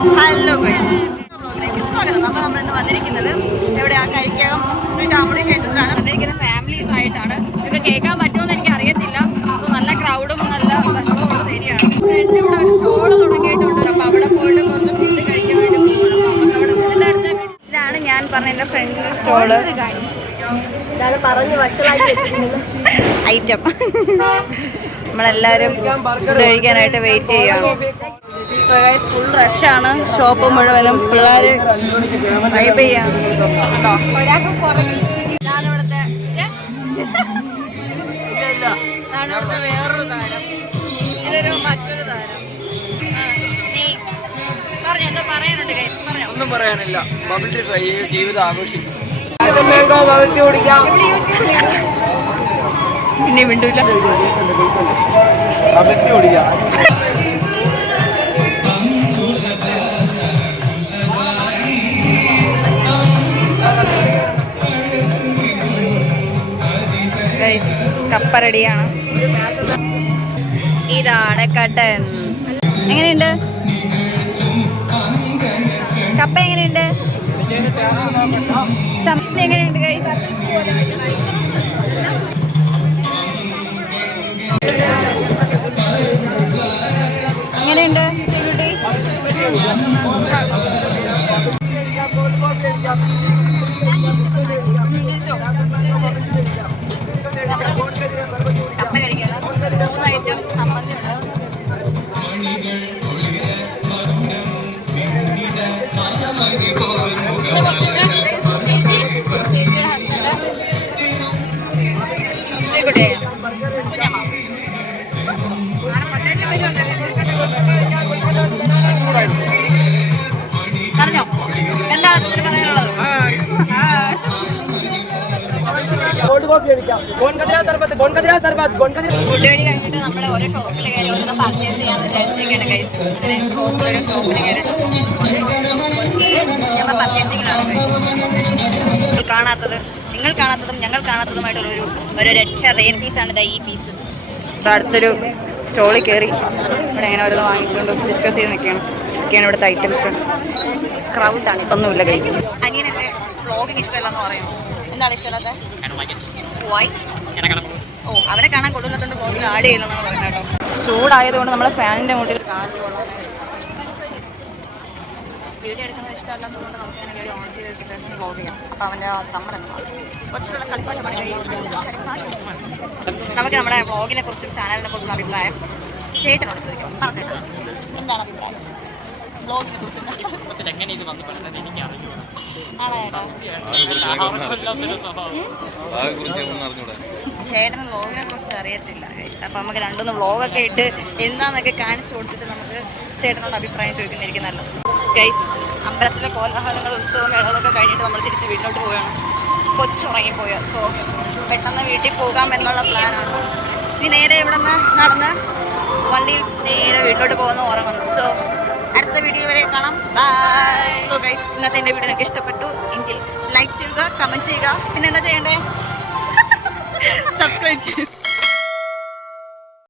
Hello guys, സ്വാഗതം. അപ്പോൾ നമ്മളിന്ന് വന്നിരിക്കുന്നത് എവിടെയാ? കരിക്കകം ശ്രീ ചാമുണ്ഡി ക്ഷേത്രത്തിലാണ് വന്നിരിക്കുന്നത്. ഫാമിലീസ് ആയിട്ടാണ്. ഇതൊക്കെ കേൾക്കാൻ പറ്റുമെന്ന് എനിക്ക് അറിയത്തില്ല. അപ്പോൾ നല്ല ക്രൗഡും നല്ല ബഹളവും ഉള്ള ഏരിയയാണ്. ഫ്രണ്ട് ഇവിടെ ഒരു സ്റ്റോള് തുടങ്ങിയിട്ടുണ്ട്. അപ്പോൾ അവിടെ പോയിട്ട് കുറച്ച് ഫുഡ് കഴിക്കാൻ വേണ്ടി പോകണം. അപ്പോൾ നമുക്ക് അവിടെ ഇതിൻ്റെ അടുത്ത ഇതാണ് ഞാൻ പറഞ്ഞ എൻ്റെ ഫ്രണ്ടിൻ്റെ സ്റ്റോള്. ഇതാണ് പറഞ്ഞ് വഷളാക്കി ഐറ്റം. നമ്മളെല്ലാവരും ഫുഡ് കഴിക്കാനായിട്ട് വെയിറ്റ് ചെയ്യാം. ഫുൾ റഷാണ്. ഷോപ്പ് മുഴുവനും പിള്ളേർ വൈബ് ചെയ്യാം കേട്ടോ. ഇതാണ് ഇവിടുത്തെ വേറൊരു താരം. ഇതൊരു മറ്റൊരു താരം. നീ പറഞ്ഞു എന്താ പറയാനുണ്ട്? പറയാം. ഒന്നും പറയാനില്ല. ബബിൾ ടീ ട്രൈ ചെയ്ത് ജീവിതം ആഘോഷിക്കും. പിന്നെ മിണ്ടൂല. കപ്പ റെഡിയാണ്. ഇതാണ് കട്ടൻ. എങ്ങനെയുണ്ട് കപ്പ? എങ്ങനെയുണ്ട് ചമ്മന്തി? എങ്ങനെയുണ്ട് ഗൈസ്? എങ്ങനെയുണ്ട് കപ്പ കഴിക്കാം. 3 ഐറ്റം ചമ്മന്തി ഉണ്ട്. പറഞ്ഞോ എന്താണ് പറയാനുള്ളത്? ഫുഡ് വഴി കഴിഞ്ഞിട്ട് നമ്മൾ ഓരോ ഷോപ്പിൽ കയറി ഓരോന്ന് പർച്ചേസ് ചെയ്യാന്ന് വിചാരിച്ചിരിക്കുകയാണ് ഗൈസ്. ഷോപ്പിലൊരു ഷോപ്പിൽ കയറിയിട്ട് പർച്ചേസിങ്ങിലാണ് കാണാത്തത്. നിങ്ങൾ കാണാത്തതും ഞങ്ങൾ കാണാത്തതുമായിട്ടുള്ള ഒരു രക്ഷ റെയർ പീസാണ് ഇതാ ഈ പീസ്. ഇപ്പോൾ അടുത്തൊരു സ്റ്റോളിൽ കയറി ഇവിടെ ഇങ്ങനെ ഓരോന്ന് വാങ്ങിച്ചുകൊണ്ട് ഡിസ്കസ് ചെയ്ത് നിൽക്കുകയാണ്. ഒക്കെയാണ് ഇവിടുത്തെ ഐറ്റംസ്. ക്രൗഡാണ്, ഒന്നുമില്ല ഗൈസ്. അനിയനൊക്കെ വ്ളോഗിങ് ഇഷ്ടമല്ലെന്ന് പറയുന്നു. എന്താണ് ഇഷ്ടമല്ലാത്ത? ഓ, അവരെ കാണാൻ കൊള്ളില്ലാത്തതുകൊണ്ട് വ്ളോഗിൽ ആഡ് ചെയ്യുന്നതെന്നാണ് പറയുന്നത് കേട്ടോ. ചൂടായതുകൊണ്ട് നമ്മൾ ഫാനിൻ്റെ മുകളിൽ കാറ്റ് കൊള്ളാം. വീഡിയോ എടുക്കുന്നത് ഇഷ്ടമല്ലാത്തതുകൊണ്ട് നമുക്ക് അങ്ങനെ വീഡിയോ ഓൺ ചെയ്ത് വെച്ചിട്ട് വ്ളോഗ് ചെയ്യാം. അപ്പോൾ അവൻ്റെ ആ ചമ്മൽ കുറച്ചുള്ള കളിപ്പാട്ട പണി നമുക്ക് നമ്മുടെ വ്ളോഗിനെ കുറിച്ചും ചാനലിനെ കുറിച്ചും അഭിപ്രായം ചേട്ടനോട് ചോദിക്കാം. പറഞ്ഞേട്ടാ എന്താണ് അഭിപ്രായം വ്ളോഗിനെ കുറിച്ച്? ചേട്ടന് വ്ളോഗിനെ കുറിച്ച് അറിയത്തില്ല. അപ്പം നമുക്ക് രണ്ടൊന്ന് വ്ളോഗൊക്കെ ഇട്ട് എന്താന്നൊക്കെ കാണിച്ചു കൊടുത്തിട്ട് നമുക്ക് ചേട്ടനോട് അഭിപ്രായം ചോദിക്കുന്നതായിരിക്കും നല്ലത്. ഗൈസ്, അമ്പലത്തിലെ കോലാഹലങ്ങൾ ഉത്സവം മേളകളൊക്കെ കഴിഞ്ഞിട്ട് നമ്മൾ തിരിച്ച് വീട്ടിലോട്ട് പോവുകയാണ്. കൊച്ചുറങ്ങിപ്പോയ. സോ പെട്ടെന്ന് വീട്ടിൽ പോകാം എന്നുള്ള പ്ലാനാണ്. ഇനി നേരെ ഇവിടെ നിന്ന് നടന്ന് വണ്ടിയിൽ നേരെ വീട്ടിലോട്ട് പോകുന്നു, ഉറങ്ങുന്നു. സോ അടുത്ത വീഡിയോ വരെ കാണാം. ബൈ. സോ ഗൈസ്, ഇന്നത്തെ എൻ്റെ വീഡിയോ നിങ്ങൾക്ക് ഇഷ്ടപ്പെട്ടു എങ്കിൽ ലൈക്ക് ചെയ്യുക, കമൻറ്റ് ചെയ്യുക. പിന്നെ എന്താ ചെയ്യണ്ടേ? സബ്സ്ക്രൈബ് ചെയ്യുക.